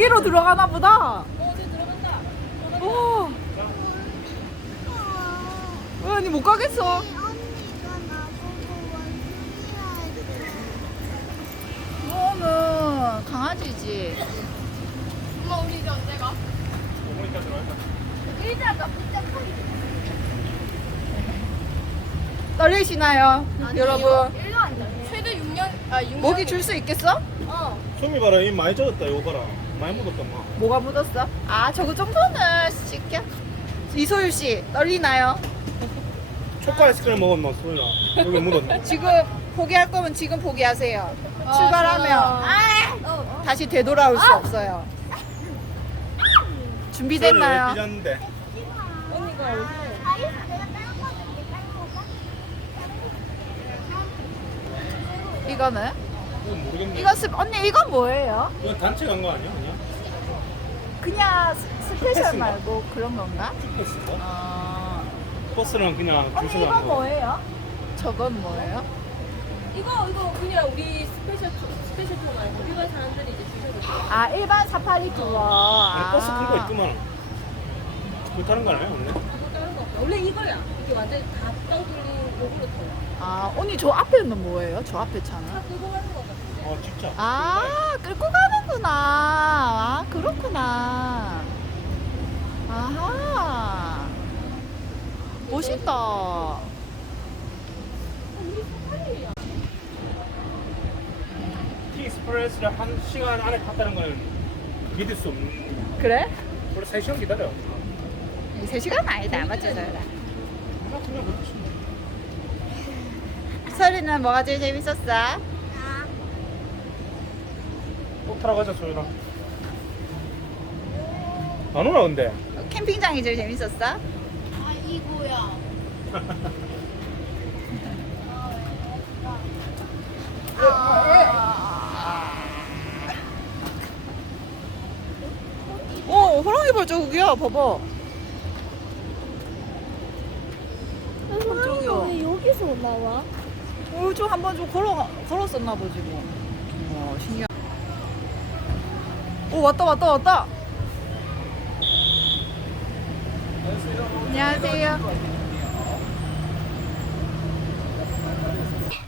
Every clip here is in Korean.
여기로 들어가나 보다. 지금 들어간다. 와. 아니 못 가겠어. 언니가 나보고 원숭이야. 너는 강아지지. 엄마 우리 이제 언제 가? 어머니까 들어갈까? 의자가 복잡하게. 떨리시나요, 여러분? 일로 앉아. 최대 6년. 모기 줄 수 있겠어? 소미 봐라, 이 많이 젖었다. 이거 봐라. 많이 묻었다, 마. 뭐가 묻었어? 아 저거 정도는 씻겨. 이소율 씨 떨리나요? 초코 아이스크림 먹었나, 소미야? 여기 묻었네. 지금 포기할 거면 지금 포기하세요. 출발하면 다시 되돌아올 수 없어요. 준비됐나요? 삐졌는데. 언니가 아이스 내가 다른 거 줄게. 다른 거 봐. 이거는? 이건 모르겠네. 이거 언니 이건 뭐예요? 이건 단체 간 거 아니야? 아니야? 그냥 스페셜 패스인가? 말고 그런 건가? 버스인가? 아. 버스는 그냥 줄 언니 서서 이건 간 거. 뭐예요? 저건 뭐예요? 이거 그냥 우리 스페셜 투어 말고 일반 사람들이 이제 주셔도 돼요. 아 일반 사파리 투어. 아니, 버스 큰 거 있구만. 그거 타는 거 아니야, 원래? 그거 다른 거 없어. 원래 이거야. 이게 완전 다 뻥 뚫린 요구르 터야. 아 언니 저 앞에는 뭐예요? 저 앞에 차는? 다 끄고 가는 거 같은데. 진짜. 아 끌고 가는구나. 아 그렇구나. 아하. 멋있다. 티익스프레스를 1시간 안에 탔다는 건 믿을 수 없는. 그래? 원래 3시간 기다려. 3시간 아니다. 맞죠, 서연아? 하나 그냥 그렇지. 서연이는 뭐가 제일 재밌었어? 또 타러 가자, 소연아. 안 오나, 근데? 캠핑장이 제일 재밌었어? 이거야. 호랑이 발자국이야. 봐봐. 저기요. 왜 여기서 나와? 좀 한번 좀 걸었었나 보지 뭐. 신기하. 오 왔다. 안녕하세요.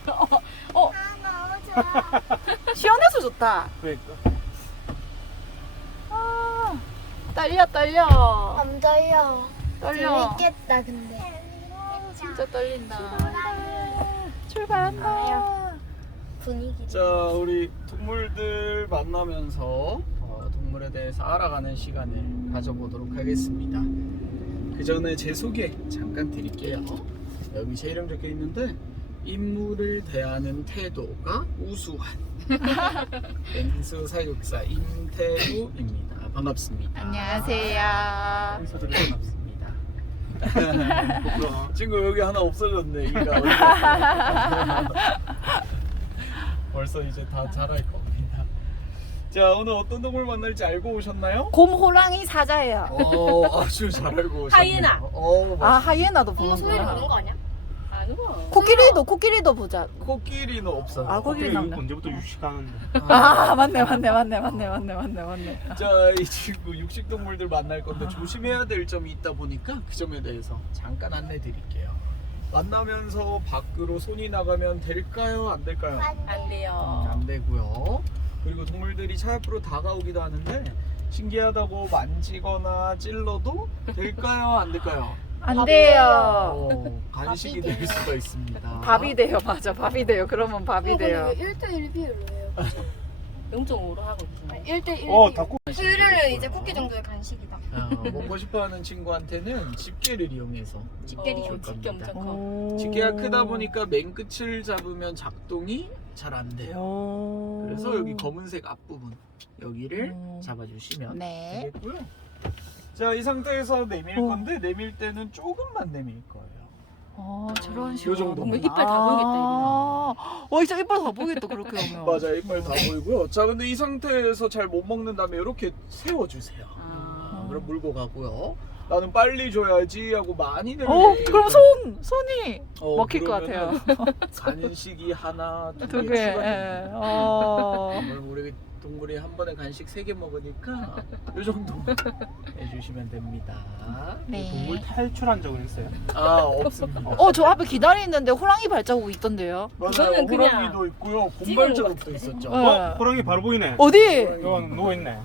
너무 좋아. 시원해서 좋다. 그러니까. 아, 떨려. 안 떨려. 떨려. 재밌겠다 근데. 진짜 떨린다. 출발한다. 분위기. 자, 우리 동물들 만나면서 동물에 대해서 알아가는 시간을 가져보도록 하겠습니다. 그 전에 제 소개 잠깐 드릴게요. 여기 제 이름 적혀 있는데 인물을 대하는 태도가 우수한 맹수 사육사 임태우입니다. 반갑습니다. 안녕하세요. 인사드리고 반갑습니다. 친구 여기 하나 없어졌네. 이가 어디 갔어? 벌써 이제 다 자랄 겁니다. 자, 오늘 어떤 동물 만날지 알고 오셨나요? 곰, 호랑이, 사자예요. 아주 잘 알고 오셨네요. 하이에나. 아 하이에나도 엄마 소율이 보는구나. 보는 거 아니야? 아는 거. 코끼리도 보자. 코끼리는 없어요. 아 코끼리 이거 남자. 언제부터 유식하는데? 아 맞네. 자, 이 친구 육식 동물들 만날 건데 조심해야 될 점이 있다 보니까 그 점에 대해서 잠깐 안내 드릴게요. 만나면서 밖으로 손이 나가면 될까요? 안 될까요? 안 돼요. 안 되고요. 그리고 동물들이 차 앞으로 다가오기도 하는데 신기하다고 만지거나 찔러도 될까요? 안 될까요? 안 돼요. 간식이 될 수가 있습니다. 밥이 돼요. 맞아. 밥이 돼요. 그러면 밥이 돼요. 1대1 비율로 해요. 0.5로 하고 있어. 1대1. 닫고. 소율이는 이제 쿠키 정도의 간식이다. 먹고 싶어하는 친구한테는 집게를 이용해서 집게리 줄 집게 겁니다. 엄청 커. 오. 집게가 크다 보니까 맨 끝을 잡으면 작동이 잘 안 돼요. 오. 그래서 여기 검은색 앞부분 여기를 음. 잡아주시면 네. 되겠고요. 자, 이 상태에서 내밀 어. 건데 내밀 때는 조금만 내밀 거예요. 저런 식으로. 정도. 그러면 이빨 다 보이겠다, 와 진짜 이빨 다 보이겠다 그렇게 하면. 맞아, 이빨 다 보이고요. 자, 근데 이 상태에서 잘 못 먹는다면 이렇게 세워주세요. 그럼 물고 가고요. 나는 빨리 줘야지 하고 많이 내밀 그럼 손이 먹힐 것 같아요. 간식이 하나, 두 두 개 개. 추가됩니다. 예. 그럼 우리 동물이 한 번에 간식 3개 먹으니까 이 정도 해주시면 됩니다. 네. 동물 탈출한 적은 있어요? 아 없습니다. 저 앞에 기다리는데 호랑이 발자국 있던데요. 맞아요. 그거는 그냥 호랑이도 있고요. 곰발자국도 있었죠. 네. 호랑이 바로 보이네. 어디? 여기 누워있네.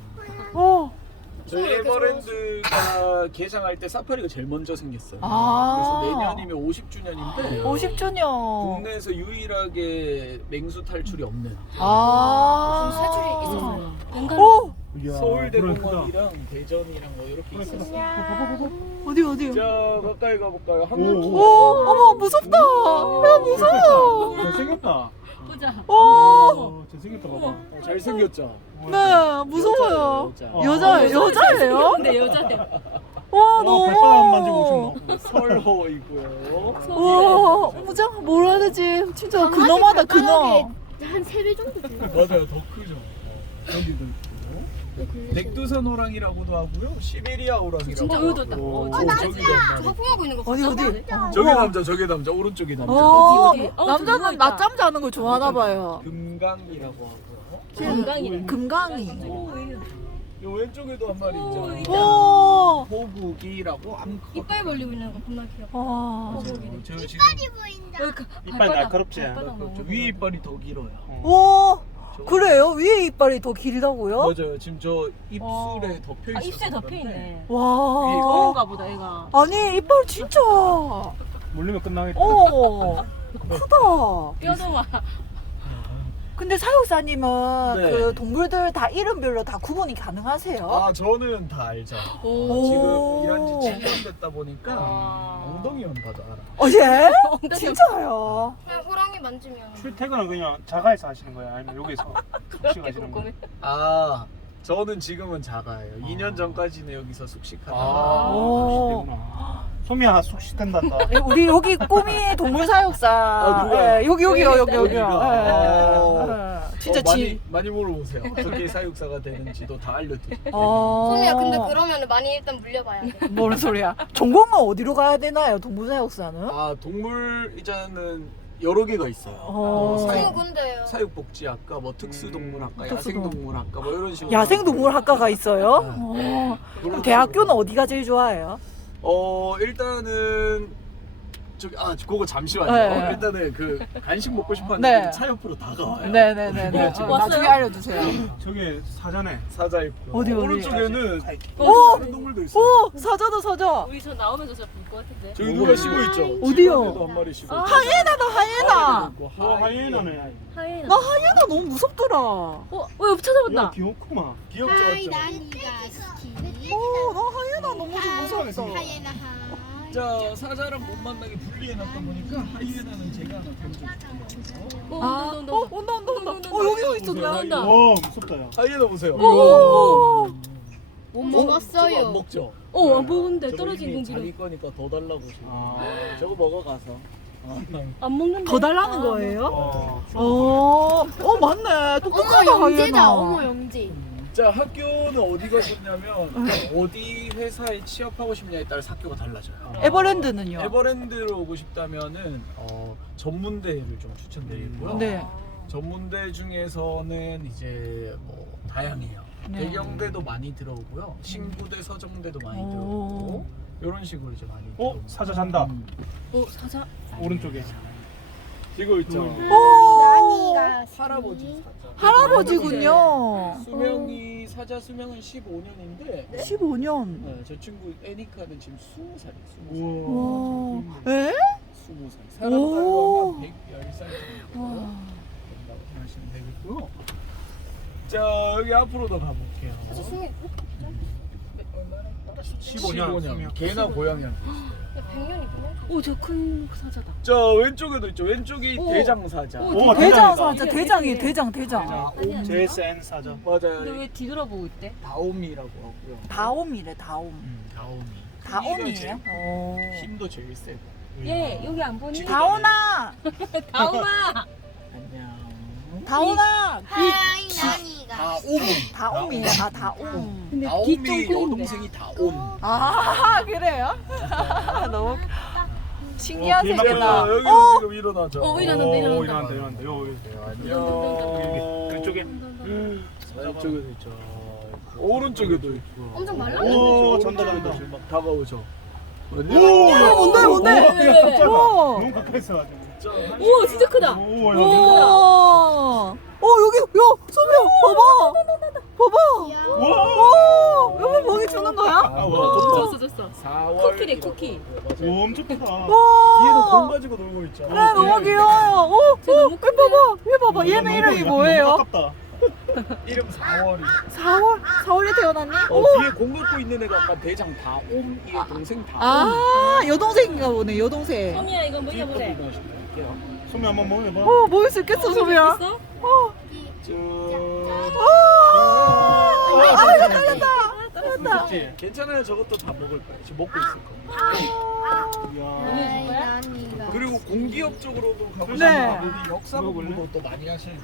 저희 에버랜드가 개장할 때 사파리가 제일 먼저 생겼어요. 아. 그래서 내년이면 50주년인데 50주년. 국내에서 유일하게 맹수 탈출이 없는 아. 사출이 있었어요. 오! 서울대공원이랑 대전이랑 뭐 이렇게 있었어요. 어디? 자 가까이 가볼까요? 오. 한국 어머, 무섭다. 야, 무서워. 잘생겼다. 보자. 잘생겼다 봐봐. 잘생겼죠? 네, 무서워요. 여자. 여자예요? 근데 여자네. 와, 너무. 발바닥 안 만지고 싶노. 설호이고요. 와, 무자 뭐라 해야 되지? 진짜 근엄하다, 근엄. 한 3배 정도 돼요. 맞아요, 더 크죠. 여기도 있고. 백두산 호랑이라고도 하고요. 시베리아 호랑이라고. 진짜 여기도 있다. 하고요. 진짜 저기도 한 마리. 거품하고 있는 거 어디? 저게 남자, 저게 남자, 오른쪽이 남자. 어디? 남자는 누워있다. 낮잠 자는 걸 좋아하나 봐요. 금강이라고 하고요. 금강이네. 금강이. 요 왼쪽에도 한 마리 오, 있잖아요. 있다. 오. 호국이라고 암컷. 이빨 벌리고 있는 거 겁나 귀여워. 와. 저 지금 이빨 날카롭지? 저 위에 이빨이 더 길어요. 오. 그래요? 위에 이빨이 더 길다고요? 맞아요. 지금 저 입술에 덮여 있어요. 입술에 덮여 있네. 와. 그런가 보다 얘가. 아니, 이빨 진짜. 물리면 끝나겠다. 크다. 뼈도 막. 근데 사육사님은 네. 그 동물들 다 이름별로 다 구분이 가능하세요? 아 저는 다 알죠. 오. 지금 일한 지 7년 됐다 보니까 아. 엉덩이만 봐도 알아. 예? 진짜요? 그냥 호랑이 만지면 출퇴근은 그냥 자가에서 하시는 거예요? 아니면 여기서 숙식하시는 거예요? 아 저는 지금은 작아요. 2년 전까지는 여기서 숙식하다가 오. 숙식되구나. 소미야 숙식된단다. 예, 우리 여기 꾸미 동물 사육사. 아, 누가요? 예, 여기요. 여기가. 진짜 많이 물어보세요. 어떻게 사육사가 되는지도 다 알려드릴게요. 소미야 근데 그러면 많이 일단 물려봐야 돼. 뭔 소리야? 전공은 어디로 가야 되나요? 동물 사육사는? 아 동물 이자는 여러 개가 있어요. 스무 군데요. 사육복지학과, 뭐 특수동물학과, 특수동- 야생동물학과 뭐 이런 식으로. 야생동물학과가 있어요? 네. 그럼 대학교는 어디가 제일 좋아해요? 일단은 저기 그거 잠시만요. 네. 일단은 그 간식 먹고 싶었는데 네. 차 옆으로 다가와요. 네네네네. 지금 나중에 알려주세요. 저게 사전에 사자 옆으로. 어디? 오른쪽에는 오! 다른 동물도 있어요. 오! 사자다 사자. 우리 저 나오면서 진짜 볼것 같은데. 저기 누가 쉬고 있죠? 어디요? 집안에도 한 마리 쉬고 있죠. 하이에나다 하이에나. 하이에나네. 하이에나. 나 하이에나 너무 무섭더라. 옆 찾아본다. 야 귀엽구만. 귀엽죠, 맞죠? 나니가 스키. 나 하이에나 너무 좀 무섭다. 하이에나 하. 자 사자랑 못 만나게 분리해놨다 보니까 하이에나는 제가 하나 던져줄게요. 온다. 여기도 있었나? 온다. 와 무섭다 야. 하이에나 보세요. 오. 못 저거 안 먹었어요. 먹죠? 안 보는데 저거 떨어진 이미 공기를. 자기 거니까 더 달라고 지금. 아. 저거 먹어가서. 안 먹는데. 더 달라는 거예요? 어. 맞네. 똑똑하다 어머 영재다. 하이에나. 어머 영재. 자 학교는 어디가 좋냐면 어디 회사에 취업하고 싶냐에 따라서 학교가 달라져요. 에버랜드는요? 에버랜드로 오고 싶다면은 전문대를 좀 추천드리고요. 네. 전문대 중에서는 이제 뭐 다양해요. 네. 대경대도 많이 들어오고요. 신구대, 서정대도 많이 오. 들어오고 이런 식으로 이제 많이. 사자 잔다. 사자. 오른쪽에. 이거 있죠. 나니가 할아버지 사자. 할아버지군요. 수명이 사자 수명은 15년인데 15년. 네, 저 친구 애니카는 지금 20살이에요. 20살. 우와. 에? 20살. 사람 오. 나이로 하면 110살 정도 된다고 생각하시면 되겠고요. 자 여기 앞으로 더 가볼게요. 수미. 15년. 개나 고양이랑. 100년이구나. 저 큰 사자다. 자 왼쪽에도 있죠. 왼쪽이 대장사자. 오, 대장 대장이다. 사자. 대장이 대장. JSN 사자. 맞아요. 근데 왜 뒤돌아보고 있대? 다옴이라고 하고요. 다옴이래 다옴. 다옴이. 다옴이에요? 힘도 제일 세고. 얘 여기 안 보니? 다온아. 다오마. 안녕. 다온아. 하이 나니가. 다옴이에요. 다옴. 근데 다옴이 귀좀 꼬인데. 여동생이 다온. 그래요? 너무 신기한 길막 세계다. 여기 지금 일어나죠. 일어난다. 일어난다. 여기. 안녕. 왼쪽에. 왼쪽에도 있죠. 오른쪽에도 있고. 엄청 말라? 오, 전달한다. 막 다가오죠. 뭔데 뭔데? 네. 오. 너무 가까이 있어가지고. 오 진짜 크다. 오, 야, 오. 여기 야 소미야 봐봐. 와. 여보 먹이 주는 거야? 줬어. 4월 쿠키래, 쿠키. 오, 엄청 크다. 뒤에도 공 와. 가지고 놀고 있죠. 그래 너무 귀여워요. 얘 봐봐. 얘는 이름이 뭐예요? 아깝다. 이름 4월이. 4월에 태어났니? 뒤에 공 갖고 있는 애가 아까 대장 다옴, 얘 동생 다옴. 아 여동생인가 보네 여동생. 소미야 이거 뭐냐 보래. 소미 한번 먹어봐. 먹을 수 있겠어 소미야. 있어? 그렇지. 괜찮아요. 저것도 다 먹을 거예요. 지금 먹고 있을 거예요. 이야. 나니가. 그리고 공기업 쪽으로도 가고 네. 싶으면 여기 역사 공부도 또 많이 하시는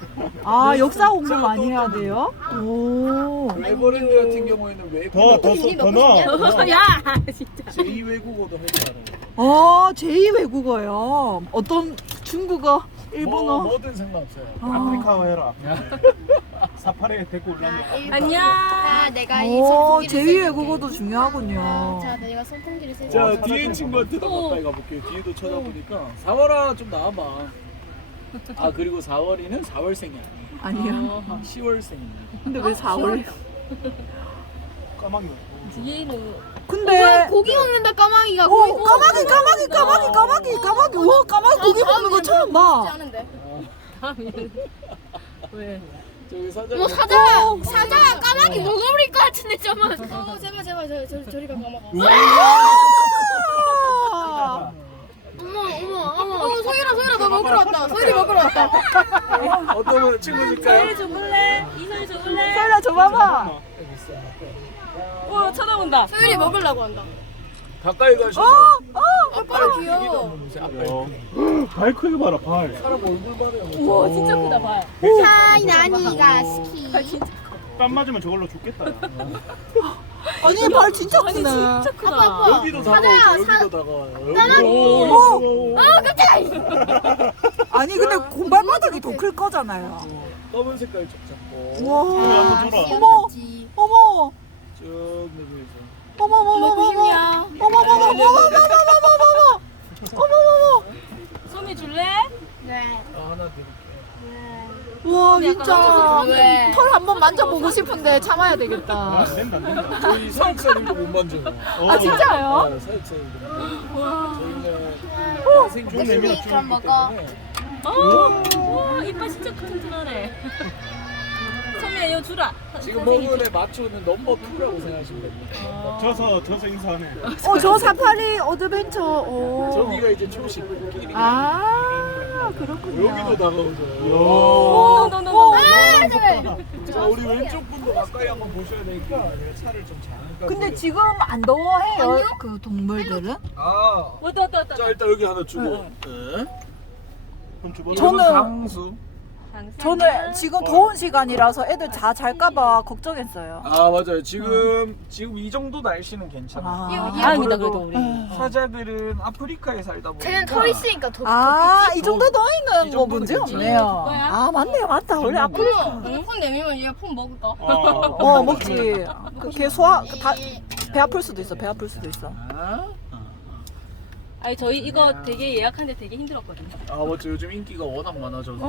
아 역사 공부 많이 해야 돼요? 오. 에버랜드 같은 경우에는 외국어 더 넣어. 야 진짜. 제2외국어도 해줘요. 제2 외국어요. 어떤 중국어, 일본어. 뭐든 상관없어요. 아프리카어 해라. 사파리에 데리고 올라가. 안녕. 자, 내가 이 오, 선풍기를 제2 쓸게. 외국어도 중요하군요. 자, 내가 선풍기를 쓸게. 자, 뒤에 친구한테도 가까이 가볼게요. 뒤에도 쳐다보니까 4월아 좀 나와봐. 아 그리고 4월이는 4월생이 아니에요. 아니요. 10월생이에요. 근데 왜 4월? 까마귀. 뒤에는 근데 고기 먹는다 까마귀가. 까마귀. 와, 까마귀 고기 먹는 거 처음 봐. 하는데. 왜? 저기 사장. 뭐 사자가 까마귀 먹어버릴 것 같은데 저만. 제발 저리 가 까마귀. 어머 소율아 너 먹으러 왔다. 소율이 먹으러 왔다. 어떤 분 친구실까요? 줘볼래? 이선이 줘볼래? 설라 줘봐봐. 여기 있어요. 오 쳐다본다. 소율이 먹으려고 한다. 가까이 가셔서. 아빠가 귀여워. 발 크게 봐라, 발. 사람 얼굴 봐요. 우와 진짜 크다 봐. 하이 나니가 스키. 땀 맞으면 저걸로 죽겠다. 아니 발 진짜 크네. 진짜 크다. 여기도 다가오죠. 여기도 다가와요. 오. 아니 근데 곰발바닥이 더 클 거잖아요. 검은 색깔 쪽 잡고. 와. 한번 줘라. 어머. 쭉 내보이죠. 무엇이냐? 소미 줄래? 네. 하나 드릴게요. 와 진짜 왜? 털 한번 만져보고 싶은데 참아야 되겠다. 안 된다. 저희 사육사들도 못 만져요. 아 진짜요? 네, 사육사들도. 저희는 야생 좋네. 종류를 그럼 먹어. 와 이빨 진짜 튼튼하네. 소미야 이거 주라. 지금 먹은 애 맞추는 넘버 2라고 생각하시면 됩니다. 져서 인사하네. 저 사파리 어드벤처. 저기가 이제 초식 코끼리. 아 그렇군요. 여기도 다가오죠. 자, 우리 왼쪽 분도 가까이 한번 보셔야 되니까 제가 차를 좀 잠깐. 근데 지금 안 더워해요? 그 동물들은? 아, 왔다. 자 일단 여기 하나 주고. 네. 그럼 주버. 저는- 강수. 저는 지금 더운 시간이라서 애들 다 잘까봐 걱정했어요. 아 맞아요. 지금 이 정도 날씨는 괜찮아요. 다행이다 그래도 우리. 사자들은 아프리카에 살다 보니까. 쟤는 털 있으니까 더. 이 정도 더위는 이 뭐 정도는 문제 괜찮아요. 없네요. 뭐야? 아 맞네요, 맞다. 원래 아프리카. 폰 내밀면 얘가 폰 먹을까? 먹지. 걔 배 아플 수도 있어. 배 아플 수도 있어. 아니 저희 이거 되게 예약하는데 되게 힘들었거든요. 아 맞죠. 요즘 인기가 워낙 많아져서.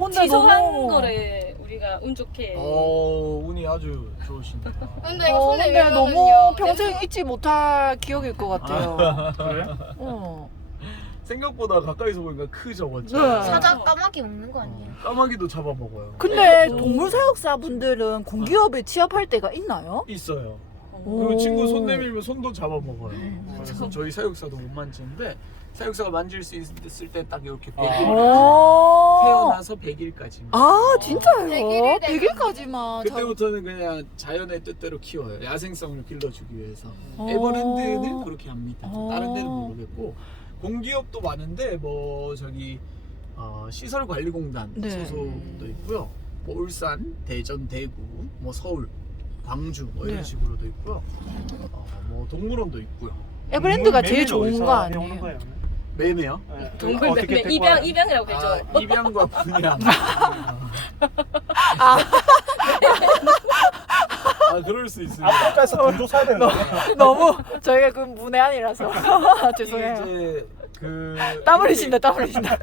근데 취소한 너무 거를 우리가 운 좋게. 운이 아주 좋으신데요. 근데 이거 손 근데 내밀면 너무 평생 잊지 못할 기억일 것 같아요. 그래? 생각보다 가까이서 보니까 크죠, 맞죠? 네. 사자 까마귀 먹는 거 아니에요? 까마귀도 잡아먹어요. 근데 동물 사육사분들은 공기업에 취업할 때가 있나요? 있어요. 그리고 친구 손 내밀면 손도 잡아먹어요. 그래서 저희 사육사도 못 만지는데 사육사가 만질 수 있을 때 딱 이렇게 100일 태어나서 100일까지. 진짜요? 100일 100일까지만. 그때부터는 그냥 자연의 뜻대로 키워요. 야생성을 길러주기 위해서. 에버랜드는 그렇게 합니다. 다른 데는 모르겠고 공기업도 많은데 뭐 저기 시설관리공단 네. 소속도 있고요. 뭐 울산, 대전, 대구, 뭐 서울, 광주 뭐 이런 네. 식으로도 있고요. 뭐 동물원도 있고요. 에버랜드가 제일 메밀은 좋은 어디서 거 배우는 아니에요? 거예요? 매매요? 동물 어떻게 매매 데리고 와요? 입양이라고 했죠. 아, 입양과 분양. 아 그럴 수 있습니다. 앞가서 돈도 사야 되는데. 너무 저희가 그 문외한이라서 죄송해요. 이제 그 땀 흘리신다, 땀 흘리신다.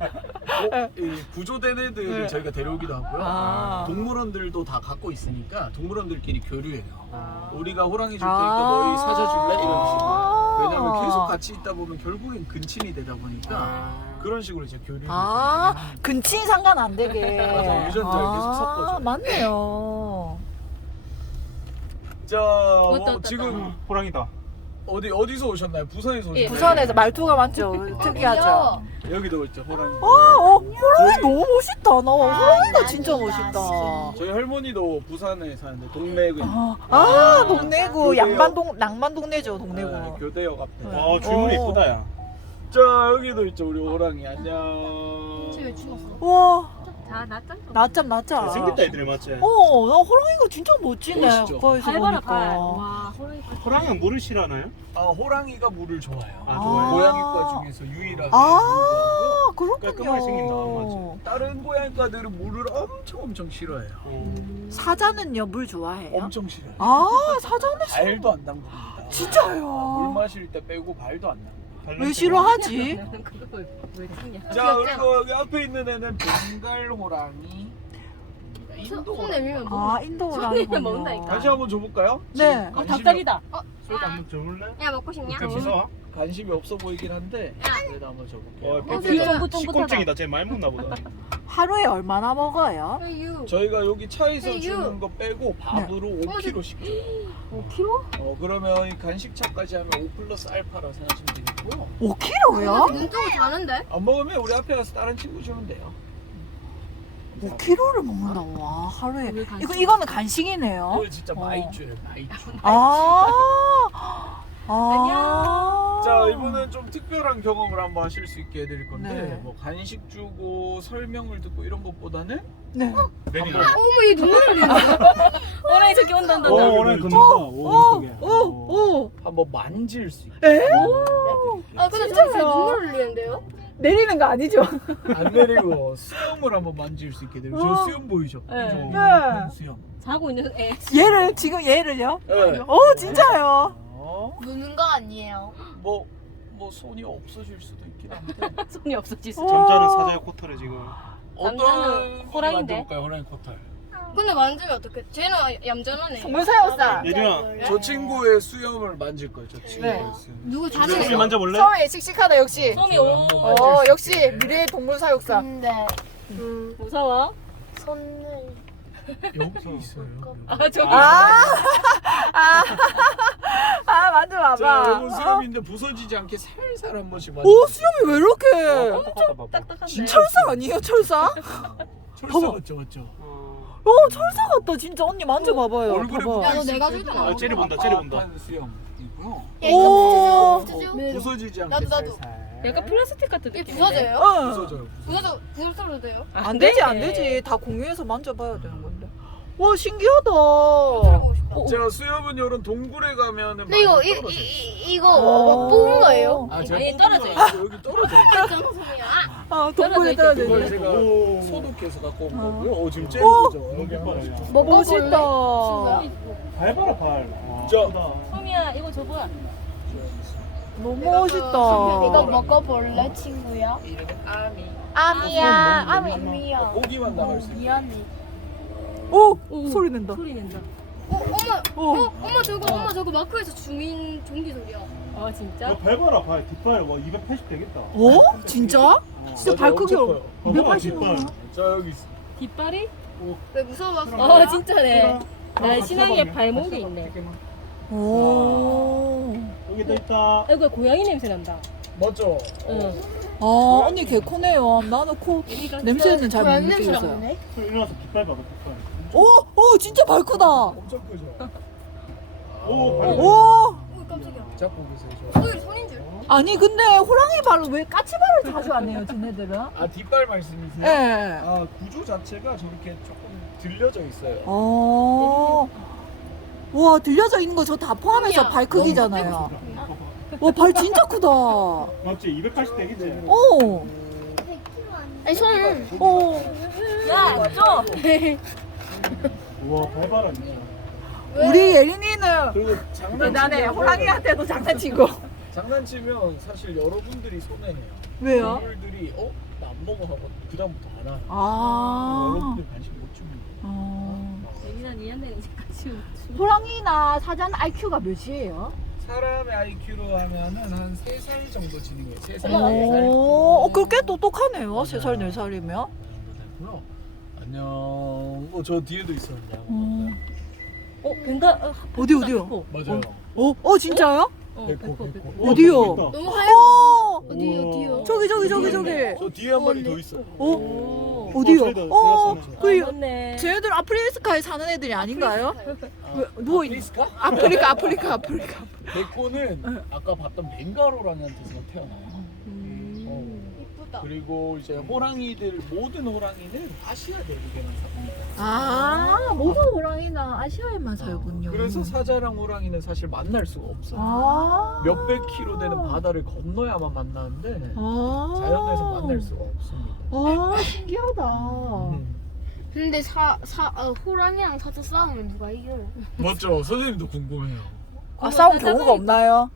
이 구조된 애들을 네. 저희가 데려오기도 하고요. 아. 동물원들도 다 갖고 있으니까 동물원들끼리 교류해요. 아. 우리가 호랑이 줄 테니까 너희 사줘줄래? 이런 식으로. 아. 왜냐면 계속 같이 있다 보면 결국엔 근친이 되다 보니까 그런 식으로 이제 교류를 아, 좀 합니다. 근친 상관 안 되게. 맞아, 유전자를 계속 섞어줘요. 맞네요. 자, 왔다, 뭐 왔다, 지금 호랑이다. 어디서 오셨나요? 부산에서 오셨나요? 예. 부산에서 말투가 맞죠? 특이하죠? 여기도 있죠, 호랑이. 호랑이 너무 멋있다. 나 호랑이가 진짜 멋있다. 저희 할머니도 부산에 사는데 동래구. 동래구 교대역. 낭만 동네죠, 동래구. 네, 교대역 앞에. 와 줄무늬 이쁘다 야. 자, 여기도 있죠, 우리 호랑이. 안녕. 쟤왜 죽었어? 와, 다 낫짱. 낮잠. 생겼다 애들이 맞지? 나 호랑이가 진짜 멋지네. 멋있죠? 거기서 발 봐라 보니까. 발. 와 호랑이 발. 호랑이는 물을 싫어하나요? 아, 호랑이가 물을 좋아해요. 아, 좋아요? 고양이과 중에서 유일하게. 그렇군요. 깔끔하게 생긴다, 맞지? 다른 고양이과들은 물을 엄청 싫어해요. 사자는요, 물 좋아해요? 엄청 싫어요. 사자는 발도 안 담굽니다. 진짜요? 물 마실 때 빼고 발도 안 담굽니다. 왜 싫어하지? 그거 왜 찍냐? 자, 그리고 여기 앞에 있는 애는 벵갈 호랑이. 인도 손 호랑이. 내밀면 뭐? 인도 손님을 호랑이군요. 먹는다니까. 다시 한번 줘볼까요? 네. 지금 닭다리다. 소리 한번 줘볼래? 야 먹고 싶냐? 그 무서워? 관심이 없어 보이긴 한데 그래도 한번 줘볼게요. 식곤증이다. 쟤 많이 먹나 보다. 하루에 얼마나 먹어요? 유. 저희가 여기 차에서 Hey, 주는 you. 거 빼고 밥으로 5kg씩 줘요. 5kg? 그러면 이 간식차까지 하면 5 플러스 알파라 생각하시면 되겠고요. 5kg요? 눈 뜨고 자는데? 안 먹으면 우리 앞에 가서 다른 친구 주면 돼요. 5kg를 먹는다고. 와, 하루에. 오늘 간식. 이거는 간식이네요. 이거 진짜 많이 줘요, 많이 줘. 자, 이번엔 좀 특별한 경험을 한번 하실 수 있게 해드릴 건데 네. 뭐 간식 주고 설명을 듣고 이런 것보다는 네. 내리나? 어머 얘 눈물 흘리네. 호랑이 저기 온다. 오늘 긋는다. 오른쪽에. 오. 한번 만질 수 있게. 에? 아 근데 진짜요? 저 눈물 흘리는데요? 내리는 거 아니죠? 안 내리고 수염을 한번 만질 수 있게 되고 저 수염 보이죠? 네. 저 네. 수염. 자고 있는 애. 지금 얘를요? 네. 진짜요? 무는 거 아니에요? 뭐 손이 없어질 수도 있긴 한데 손이 없어질 수. 점자는 사자의 코털에 지금. 어떤 호랑인데? 만져볼까요? 호랑이 코털. 근데 만지면 어떡해? 쟤는 얌전하네. 동물사육사. 예린아. 저 친구의 수염을 만질 거예요. 저 친구의 네. 수염. 누구 소리 자신이 만져볼래? 처음에 씩씩하다 역시. 솜이 오. 역시 미래의 동물사육사. 근데 무서워? 손을 여기 있어요. 아 저기. 만져봐봐. 자, 이거 수염인데 부서지지 않게 살살 한 번씩 만져. 수염이 왜 이렇게? 엄청 딱딱한데. 철사 아니에요, 철사? 철사 같죠, 맞죠? 철사 같다, 진짜. 언니 만져봐봐요. 얼굴에 봐봐. 야, 너 내가 주잖아. 아, 째리 본다, 째리 본다. 한 수염이고요. 야 이거 붙여줘. 부서지지 않게 나도, 나도. 살살. 약간 플라스틱 같은 얘 느낌. 부서져요? 부서져요. 부서져요. 부서져도 돼요? 안 되지, 안 되지. 다 공유해서 만져봐야 되는 건데. 와, 신기하다. 들어보고 싶다. 제가 수염은 이런 동굴에 가면은 근데 이거 많이 떨어져요. 이거 뽑은 거예요? 아, 제가 아니, 뽑은 떨어져요. 건 아니고 여기 떨어져요. 정성이야. 동물에 떨어져 이걸 떨어져. 제가 오. 소독해서 갖고 온 거고요. 지금 째리죠. 여기 봐라, 야. 멋있다. 발 봐라, 발. 자. 예쁘다. 솜이야 이거 줘봐. 너무 멋있다. 이거 먹어볼래 친구야? 이름은 아미. 아미야. 아미야. 고기만 나갈 수 있어. 미안해. 오, 소리 낸다. 소리 낸다. 엄마 저거 마크에서 주민 종기 소리야. 아 진짜? 발 봐라, 발. 뒷발 280 되겠다. 진짜? 진짜 발 크기 엄청 커요. 280. 뒷발. 자, 여기 있어. 뒷발이? 왜 무서웠어? 진짜네. 날씬하게 발목이 있네. 오. 여기도 있다. 이거 고양이 냄새 난다. 맞죠? 응. 언니 개 코네요. 나는 코 냄새는 잘 못 고양이 냄새랑 느끼겠어요. 나네? 일어나서 뒷발 봐봐, 뒷발. 진짜 발 크다. 엄청 크죠? 오, 발. 오. 깜짝이야. 잡고 계세요. 저. 소율이 손인 줄. 아니 근데 호랑이 발로 왜 까치발을 자주 안 해요, 쟤네들은? 아, 뒷발 말씀이세요? 예. 아, 구조 자체가 저렇게 조금 들려져 있어요. 와, 들려져 있는 거 저 다 포함해서 야, 발 크기잖아요. 와, 발 진짜 크다. 맞지? 280 되겠지? 오. 아니 손은 야, 좀. 우와, 발 봐라. 진짜. 우리 예린이는 그리고 대단해. 장난치면 호랑이한테도 장난치고. 장난치면 사실 여러분들이 손해네요. 왜요? 동물들이 나 안 먹어 하고 그다음부터 안 하는. 아. 여러분들 관심 못 줍니다. 예민한 이한테는 이제 같이 호랑이나 사자는 IQ가 몇이에요? 사람의 IQ로 하면은 한 3살 정도 지는 거예요. 3살, 오, 4살. 그렇게 똑똑하네요. 맞아요. 3살, 4살이면. 되고요. 안녕. 저 뒤에도 있었냐. 뱅가 어디요? 맞아요. 진짜요? 백호. 어디요? 너무 하얘. 어디요? 저기. 저 뒤에 한 마리 더 있어. 어디요? 저희도 그 맞네. 쟤네들 아프리카에 사는 애들이 아닌가요? 왜, 누워 있는? 아프리카? 아프리카. 백호는 아까 봤던 벵가로라는 데서 태어나요. 이쁘다. 그리고 이제 호랑이들 모든 호랑이는 아시아 대륙에만 삽니다. 아, 모든 호랑이나 아시아에만 살군요. 그래서 사자랑 호랑이는 사실 만날 수가 없어요. 아. 몇백 킬로 되는 바다를 건너야만 만나는데 아. 자연에서 만날 수가 없습니다. 아, 신기하다. 근데 호랑이랑 사자 싸우면 누가 이겨요? 맞죠? 선생님도 궁금해요. 싸운 경우가 없나요?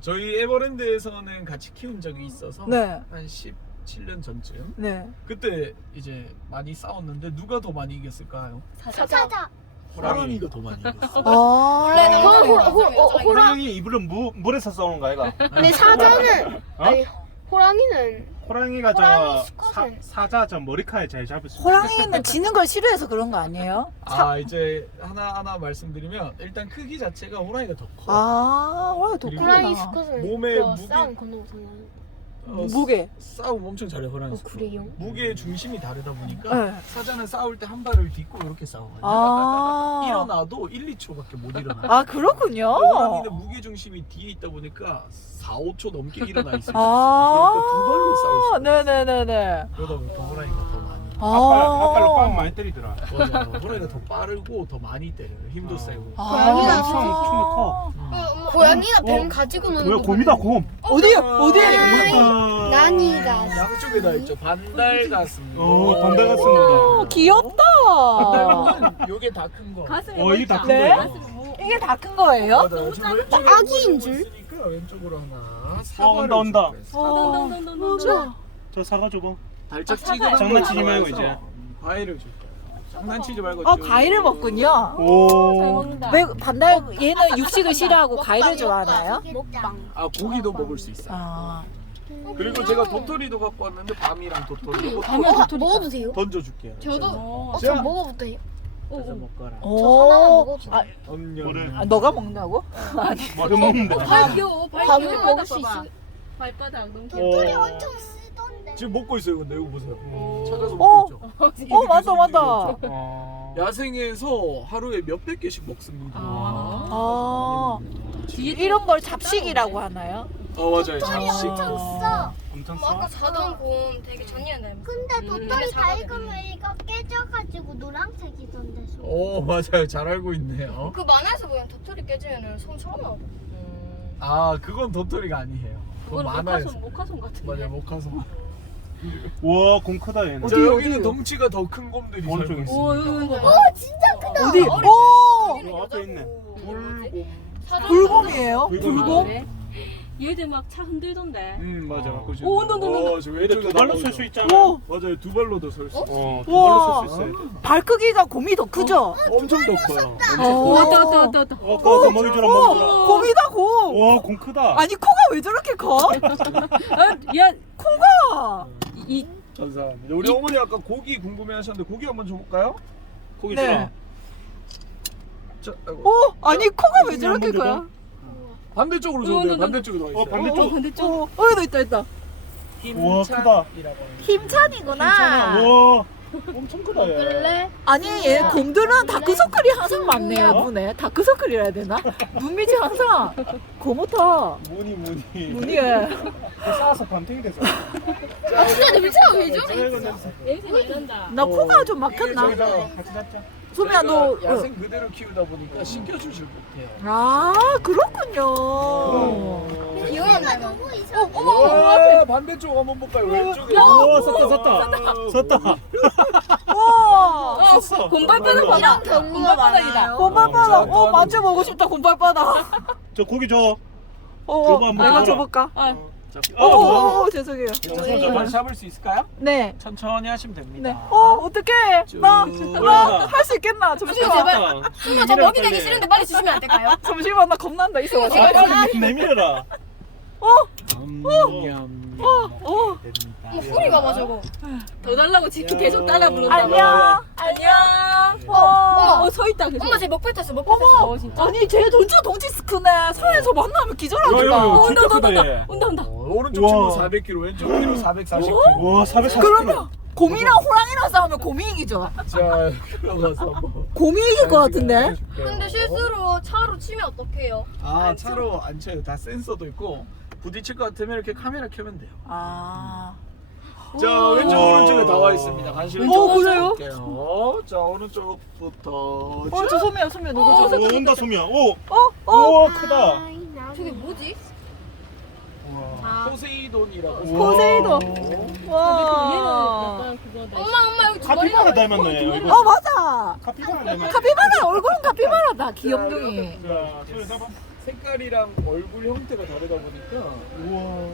저희 에버랜드에서는 같이 키운 적이 있어서 네. 한 17년 전쯤 네. 그때 이제 많이 싸웠는데 누가 더 많이 이겼을까요? 사자. 호랑이가 더 많이 이겼어. 아. 호랑이 이불은 물에서 싸우는 거 아이가? 근데 사자는 아니 호랑이는 호랑이가 호랑이 수컷은. 사자 저 머리카락에 잘 잡을 수 있어. 호랑이는 지는 걸 싫어해서 그런 거 아니에요? 이제 하나 말씀드리면 일단 크기 자체가 호랑이가 더 커. 호랑이 더 그리고 호랑이 크구나. 수컷은 몸에 저 무게- 싸움 건너고 상관. 무게. 싸움 엄청 잘해 호랑이. 그래요? 무게의 중심이 다르다 보니까 네. 사자는 싸울 때 한 발을 딛고 이렇게 싸워요. 아. 일어나도 1, 2초밖에 못 일어나. 아, 그렇군요. 호랑이는 무게 중심이 뒤에 있다 보니까 4, 5초 넘게 일어나 있을 수 있어요. 아. 그러니까 두 발로 싸울 수 있어요. 네네네네. 그러다 보니까 호랑이가 더 많이. 앞발로 빵 많이 때리더라. 맞아. 호랑이가 더 빠르고 더 많이 때려요. 힘도 세고. 고양이가 춤이 커. 고양이가 뱀 가지고 노는 왜 거 곰이다 곰. 어디요? 난이가 양쪽에 다 있죠. 반달 가슴. 반달 가슴이다. 귀엽다. 반달은 요게 다 큰 거. 가슴이 이게 다 큰 네? 거야. 이게 다 큰 거예요? 맞아요. 지금 왼쪽에 아기인 줄? 있으니까 왼쪽으로 하나. 온다. 맞아. 저 사과 줘봐. 달짝 사과요. 찌그한 장난치지 거 말고 좋아해서 이제. 과일을 줄게요. 장난치지 말고. 과일을 먹군요. 잘 오. 먹는다. 왜 반달 얘는 육식을 싫어하고 과일을 좋아하나요? 먹방. 고기도 먹을 수 있어요. 아. 그리고 제가 도토리도 갖고 왔는데 밤이랑 도토리. 먹어도 돼요? 던져줄게요. 저도 자. 저 먹어도 돼요? 그래서 먹거라. 오. 뭐를? 너가 먹는다고? 뭐 먹는데? 발 귀여워. 밥을 귀여워. 먹을 수 있어. 발바닥 너무 지금 먹고 있어요. 근데 이거 보세요. 찾아서 어. 먹고 있죠. 맞다. 야생에서 하루에 몇백 개씩 먹습니다. 아. 이런 걸 잡식이라고 하나요? 맞아요. 잡식. 엄청 아까 써? 자던 곰 되게 전이한 닮았어. 근데 도토리 닮으면 이거 깨져가지고 노란색이던데. 맞아요. 잘 알고 있네요. 그 만화에서 보면 도토리 깨지면 손 처음 나오거든. 그건 도토리가 아니에요. 그건 그건 만화에서. 모카손 같은데. 맞아요. 목화솜. 와, 곰 크다 얘는. 자, 여기는 덩치가 더 큰 곰들이 오른쪽에 살고 있어. 있어요. 이거 봐. 어디? 오! 앞에 있네. 불곰. 불곰이에요? 불곰? 그래? 얘들 막 차 흔들던데. 맞아. 오, 온다. 저 왼쪽에 두 발로 나오죠. 쓸 수 있잖아. 오! 맞아요. 두 발로도 설 수 있어요. 두 발로 쓸 수 있어요. 발 크기가 곰이 더 크죠? 엄청 더 커요. 왔다. 곰 먹이주라 먹이주라. 곰이다 곰. 와, 곰 크다. 아니 코가 왜 저렇게 커? 야, 코가. 이 감사합니다. 우리 어머니 아까 고기 궁금해하셨는데 고기 한번 줘볼까요? 고기 네. 주라. 자, 아이고. 아니 코가 왜 저렇게 한번 커요? 반대쪽으로 줘도 돼요. 반대쪽에 더 있어요. 반대쪽. 반대쪽. 여기도 있다. 우와, 크다. 힘찬이구나. 와, 엄청 크다 얘. 그래? 아니 얘 곰들은 다크서클이 항상 많네요 눈에. 다크서클이라 해야 되나? 눈밑이 항상 고무터 무늬에. 싸서 밤탱이 됐어. 아 진짜 냄새가 왜 저래? 냄새 많이 난다. 나 코가 좀 막혔나? 저기다 같이 잡자. 소미야 너. 야생 그대로 키우다 보니까 신겨주질 못해요. 아 그렇군요. 귀여운 날. 어머 반대쪽 한번 볼까요? 왼쪽에. 오 섰다. 와. 섰어. 곰발바닥 봐봐. 곰발바닥이다. 곰발바닥. 만져보고 싶다 곰발바닥. 저 고기 줘. 어, 저거 한번 내가 줘라. 줘볼까? 아, 자, 죄송해요. 손 잡을 수 있을까요? 네. 천천히 하시면 됩니다. 네. 어떡해. 쭉. 나 할 수 있겠나? 잠시만. 이거 저 먹이 되기 싫은데 빨리 주시면 안 될까요? 잠시만 나 겁난다. 있어. 빨리 내밀어라. 됩니다. 소리 봐봐 저거. 더 달라고 지키 계속 따라 부른다. 안녕. 안녕. 서 있다. 계속. 엄마 쟤 먹배 탔어 먹배 탔어. 진짜. 아니 쟤 던져 덩치스크네. 산에서 만나면 기절하겠다. 진짜 크다 얘. 온다. 오른쪽 우와. 친구 400kg, 왼쪽 친구 440kg. 와 440kg. 그러면 곰이랑 호랑이랑 싸우면 곰이 이기죠. 자, 들어가서 뭐. 곰이 이길 것 같은데. 근데 실수로 차로 치면 어떡해요? 아, 차로 안 쳐요. 다 센서도 있고 부딪힐 것 같으면 이렇게 카메라 켜면 돼요. 아. 자, 왼쪽 오른쪽에 나와 있습니다. 간식 그래요? 볼게요. 자, 오른쪽부터. 저 소미야 누구 저? 오 온다 소미야. 오. 어? 오 크다. 저게 뭐지? 포세이돈이라고. 포세이돈. 얘는 와. 약간 그거다. 엄마 여기 두 마리 카피바라 닮았네. 이거. 맞아. 카피바라 닮았네. 카피바라 얼굴은 카피바라다. 귀염둥이. 자 손을 잡아. 색깔이랑 얼굴 형태가 다르다 보니까. 우와.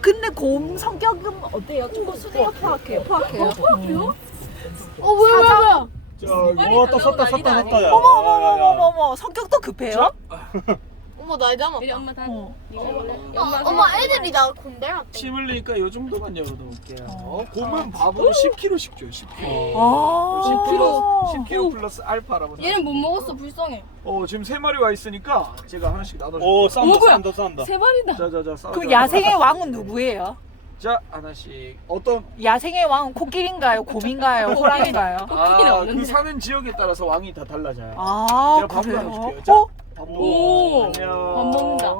근데 곰 성격은 어때요? 조금 수대가 포악해요. 포악해요? 뭐야? 자, 와또 섰다 야. 어머 성격도 급해요? 어머 나 닮았다. 우리 엄마 다. 어. 엄마 애들이 나 곰대 같아. 침 흘리니까 요 정도만 열어놓을게요. 곰은 밥으로 10kg씩 줘요. 10kg. 아. 10kg 플러스 알파라고. 얘는 못 먹었어 불쌍해. 지금 3마리 와 있으니까 제가 하나씩 나눠줄게요. 오 싸운다. 세 마리다. 자자자 싸우자. 그 야생의 왕은 누구예요? 자 하나씩 어떤 야생의 왕은 코끼리인가요? 곰인가요? 호랑인가요? 코끼리는 그 없는데. 사는 지역에 따라서 왕이 다 달라져요. 아 제가 밥도 그래요? 나눠줄게요. 자, 밥도. 오. 안녕. 밥 먹는다.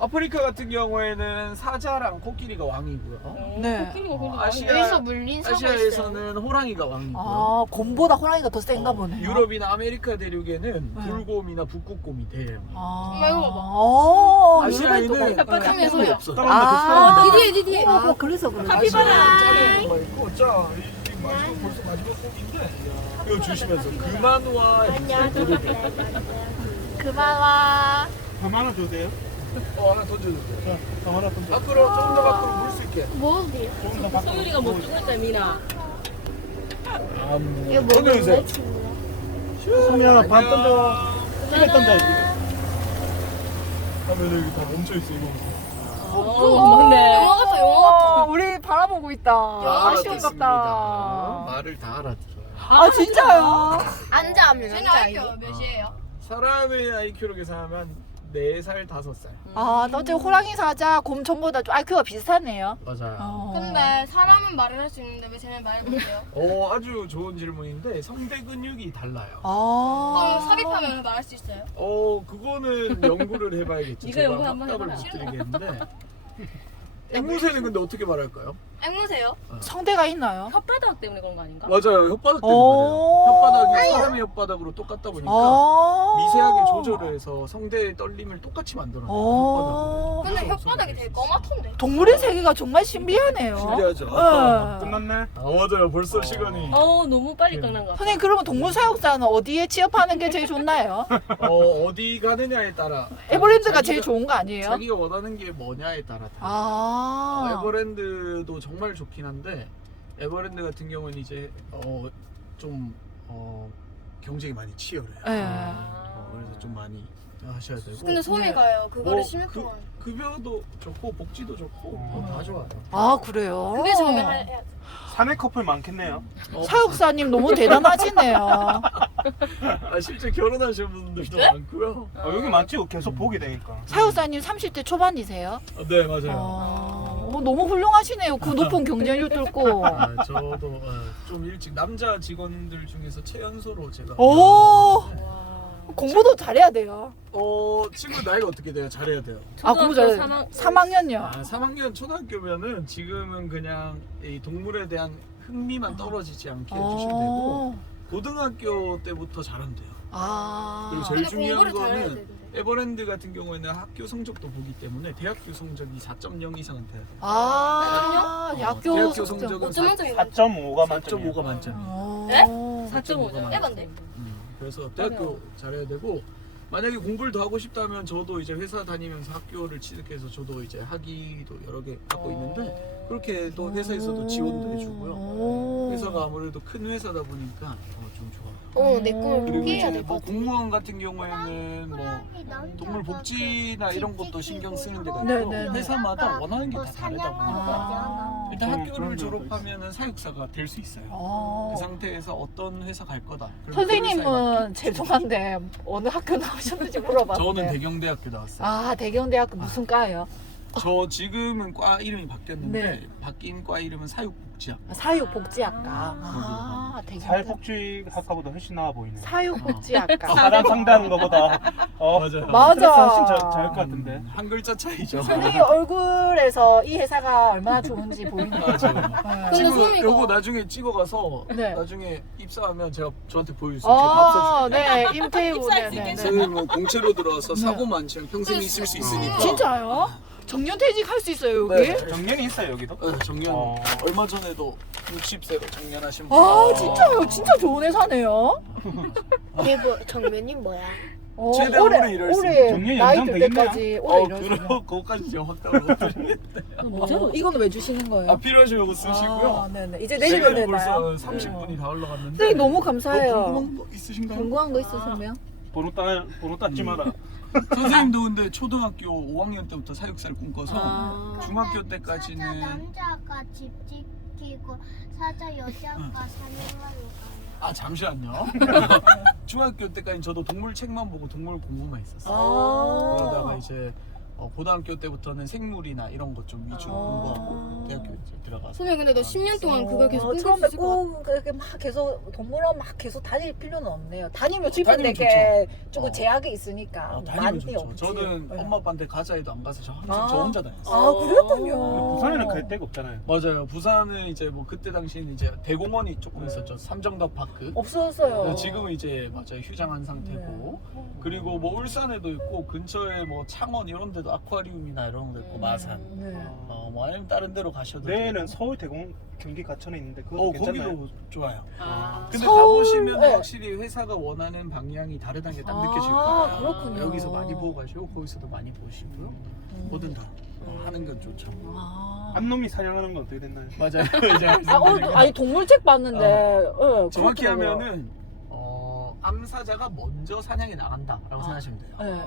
아프리카 같은 경우에는 사자랑 코끼리가 왕이고요. 네. 코끼리가 그래도 여기서 물린 사고 있어요. 아시아에서는 호랑이가 왕이고요. 아 곰보다 호랑이가 더 센가 보네요. 유럽이나 아메리카 대륙에는 불곰이나 북극곰이 돼요. 엄마 이거 봐봐. 아시아에는 깜깜해, 곰이 소리야. 없어요. 아, 뒤에. 그래서 아시아는 작은 곰만 있고, 자, 이 마지막 벌써 마지막 곡인데 이거 주시면서 그만 와. 그만 와. 밥 하나 줘도 돼요? 하나 던져주세요. 자, 밥 하나 던져. 앞으로 조금 더 밖으로 물 수 있게. 뭐 어디야? 조금 더 밖으로. 소율이가 못 주고 있다 미나. 던져주세요. 소미야 밥 던져. 이거 던져야지. 하면 여기 다 멈춰 있어 이거. 맞네. 영화 같아 영화 같아. 우리 바라보고 있다. 아쉬운갑다. 말을 다 알아들어요. 아 진짜요? 앉아하면 쟤는 IQ 몇이에요? 사람의 IQ로 계산하면 4살, 5살. 아, 어째 호랑이 사자 곰 전부 다 IQ가 비슷하네요. 맞아요. 근데 사람은 말을 할 수 있는데 왜 쟤는 말을 못해요? 아주 좋은 질문인데 성대 근육이 달라요. 아. 그럼 삽입하면 말할 수 있어요? 그거는 연구를 해봐야겠죠. 네가 제가 연구 한번 답답을 해봐라. 못 드리겠는데. 앵무새는 근데 어떻게 말할까요? 앵무새요? 성대가 있나요? 혓바닥 때문에 그런 거 아닌가? 맞아요. 혓바닥 때문에 오. 그래요. 혓바닥이 사람의 혓바닥으로 똑같다 보니까 아. 미세하게 조절을 해서 성대의 떨림을 똑같이 만들어내요. 혓바닥으로. 근데 혓바닥이 되게 검맣던데? 동물의 세계가 정말 신비하네요. 신기하죠? 네. 끝났네. 맞아요. 벌써 시간이. 너무 빨리 끝난 것 같아. 선생님 그러면 동물 사육사는 어디에 취업하는 게 제일 좋나요? 어디 가느냐에 따라. 에버랜드가 자기가- 제일 좋은 거 아니에요? 자기가 원하는 게 뭐냐에 따라 달라요. 아. 에버랜드도 정말 좋긴 한데 에버랜드 같은 경우는 이제 좀 경쟁이 많이 치열해요. 네. 그래서 좀 많이 하셔야 되고. 근데 소미 가요 그거를 10년 동안 급여도 좋고 복지도 좋고 다 좋아요. 아 그래요? 그게 정말 해야 돼. 사내 커플 많겠네요. 사육사님 너무 대단하시네요. 실제 결혼하신 분들도 많고요. 여기 많지 계속 보게 되니까. 사육사님 30대 초반이세요? 네 맞아요. 너무 훌륭하시네요. 그 높은 경쟁률 뚫고. 저도 좀 일찍 남자 직원들 중에서 최연소로 제가. 오. 공부도 잘해야 돼요. 친구 나이가 어떻게 돼요? 잘해야 돼요. 공부 잘해요. 초등학교 3학년이요. 3학년 초등학교면은 지금은 그냥 이 동물에 대한 흥미만 떨어지지 않게 해주시면 되고 고등학교 때부터 잘하면 돼요. 그리고 제일 근데 중요한 공부를 잘해야 거는 돼. 에버랜드 같은 경우에는 학교 성적도 보기 때문에 대학교 성적이 4.0 이상은 돼야 돼요. 대학교 대학교 성적. 성적은 4.5가 만점이에요. 4.5가 만점이에요. 네? 4.5죠. 에반데. 그래서 대학교 잘해야 되고 만약에 공부를 더 하고 싶다면 저도 이제 회사 다니면서 학교를 취득해서 저도 이제 학위도 여러 개 갖고 있는데 그렇게 또 회사에서도 지원도 해주고요. 회사가 아무래도 큰 회사다 보니까 좀 좋아요. 내 꿈을 그리고 포기해야 이제 될 뭐 것 같아. 공무원 같은 경우에는 뭐 동물 복지나 이런 것도 신경 쓰는 데가 있고 네네네. 회사마다 원하는 게 다 뭐 다르다 보니까 일단 학교를 졸업하면은 사육사가 될 수 있어요. 그 상태에서 어떤 회사 갈 거다. 그러면 그 회사에 선생님은 죄송한데 어느 학교 나오셨는지 물어봤어요. 저는 대경대학교 나왔어요. 대경대학교 무슨 과예요? 저 지금은 과 이름이 바뀌었는데 네. 바뀐 과 이름은 사육복지학. 사육복지학과. 대경대. 사회복지학과보다 훨씬 나아 보이네. 사육복지학과. 사람 상대하는 것보다 맞아요. 맞아. 훨씬 잘할 것 같은데. 한 글자 차이죠. 선생님 얼굴에서 이 회사가 얼마나 좋은지 보이네요. 맞아요. 근데 친구 소미가 요거 나중에 찍어가서 네. 나중에 입사하면 제가 저한테 보여줄 수 있게 밥 사줄게요. 네, 임태우. 입사할 수 네, 네, 있겠네요. 네. 선생님은 공채로 들어와서 사고만 치면 평생 있을 수 있으니까. 진짜요? 정년퇴직 할 수 있어요 여기? 네. 정년이 있어요 여기도? 정년 어. 얼마 전에도 60세로 정년하신 분. 진짜요? 진짜 좋은 회사네요. 대부 정면이 뭐야? 최대한 오래 일할 수 올해 정년이 나이 연장 들 되겠네요? 때까지 오래 일하시면. 그거까지 제가 확답을 못 드리겠네요. 이거는 왜 주시는 거예요? 필요하시면 이거 쓰시고요. 네네. 이제 내시면 시간이 벌써 되나요? 30분이 다 올라갔는데. 선생님 너무 감사해요. 궁금한 거 있으신가요? 궁금한 거 있으시면? 번호 따지 마라. 선생님도 근데 초등학교 5학년 때부터 사육사를 꿈꿔서 중학교 사자 때까지는 남자가 집 지키고 사자 여자가 사냥하러 가요. 잠시만요. 중학교 때까지 저도 동물 책만 보고 동물 공부만 했었어요. 그러다가 이제 고등학교 때부터는 생물이나 이런 것 좀 위주로 공부하고 대학교 이제 들어가서. 소미 근데 너 10년 동안 그걸 계속 꿈꿀 수 처음에 있을 것 같아. 꼭 그렇게 막 계속 동물원 막 계속 다닐 필요는 없네요. 다니면 주변 다니면 되게 조금 어. 제약이 있으니까 다니면 많이 좋죠. 없지. 저는 네. 엄마 아빠한테 가자 해도 안 가서 저 항상 저 혼자 다녔어요. 그랬군요. 부산에는 갈 데가 없잖아요. 맞아요. 부산은 이제 뭐 그때 당시에는 이제 대공원이 조금 있었죠. 삼정덕 파크. 없었어요. 지금은 이제 맞아요 휴장한 상태고 그리고 뭐 울산에도 있고 근처에 뭐 창원 이런 데도 아쿠아리움이나 이런 데 있고 마산 네. 뭐 아니면 다른 데로 가셔도 내일은 되고. 서울 대공 경기 가천에 있는데 그것도 괜찮나요? 거기도 좋아요. 근데 서울, 가보시면 네. 확실히 회사가 원하는 방향이 다르다는 게 딱 느껴질 거예요. 그렇군요. 여기서 많이 보고 가시고 거기서도 많이 보시고요. 뭐든 다 하는 건 좋죠. 암놈이 사냥하는 건 어떻게 됐나요? 맞아요. 이제 아니 동물책 봤는데 예, 정확히 그렇더라고요. 하면은 암사자가 먼저 사냥에 나간다라고 생각하시면 돼요. 네.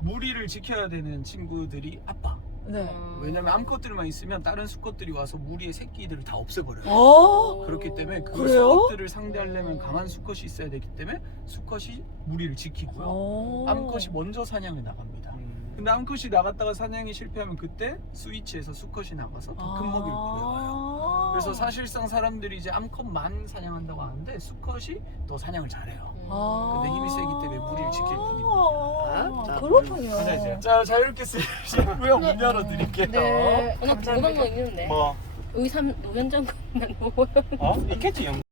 무리를 지켜야 되는 친구들이 아빠. 네. 왜냐면 암컷들만 있으면 다른 수컷들이 와서 무리의 새끼들을 다 없애버려요. 그렇기 때문에 그 그래요? 수컷들을 상대하려면 강한 수컷이 있어야 되기 때문에 수컷이 무리를 지키고요. 암컷이 먼저 사냥을 나갑니다. 근데 암컷이 나갔다가 사냥이 실패하면 그때 스위치에서 수컷이 나가서 더 큰 먹이를 구해와요. 그래서 사실상 사람들이 이제 암컷만 사냥한다고 하는데 수컷이 더 사냥을 잘해요. 근데 힘이 세기 때문에 무리를 지킬 뿐입니다. 자, 그렇군요. 앉아주세요. 자, 자유롭게 쓰시고요. 문 열어드릴게요. 네. 나 궁금한 거 있는데 뭐? 여기 노현장 가면 뭐 있겠지 영.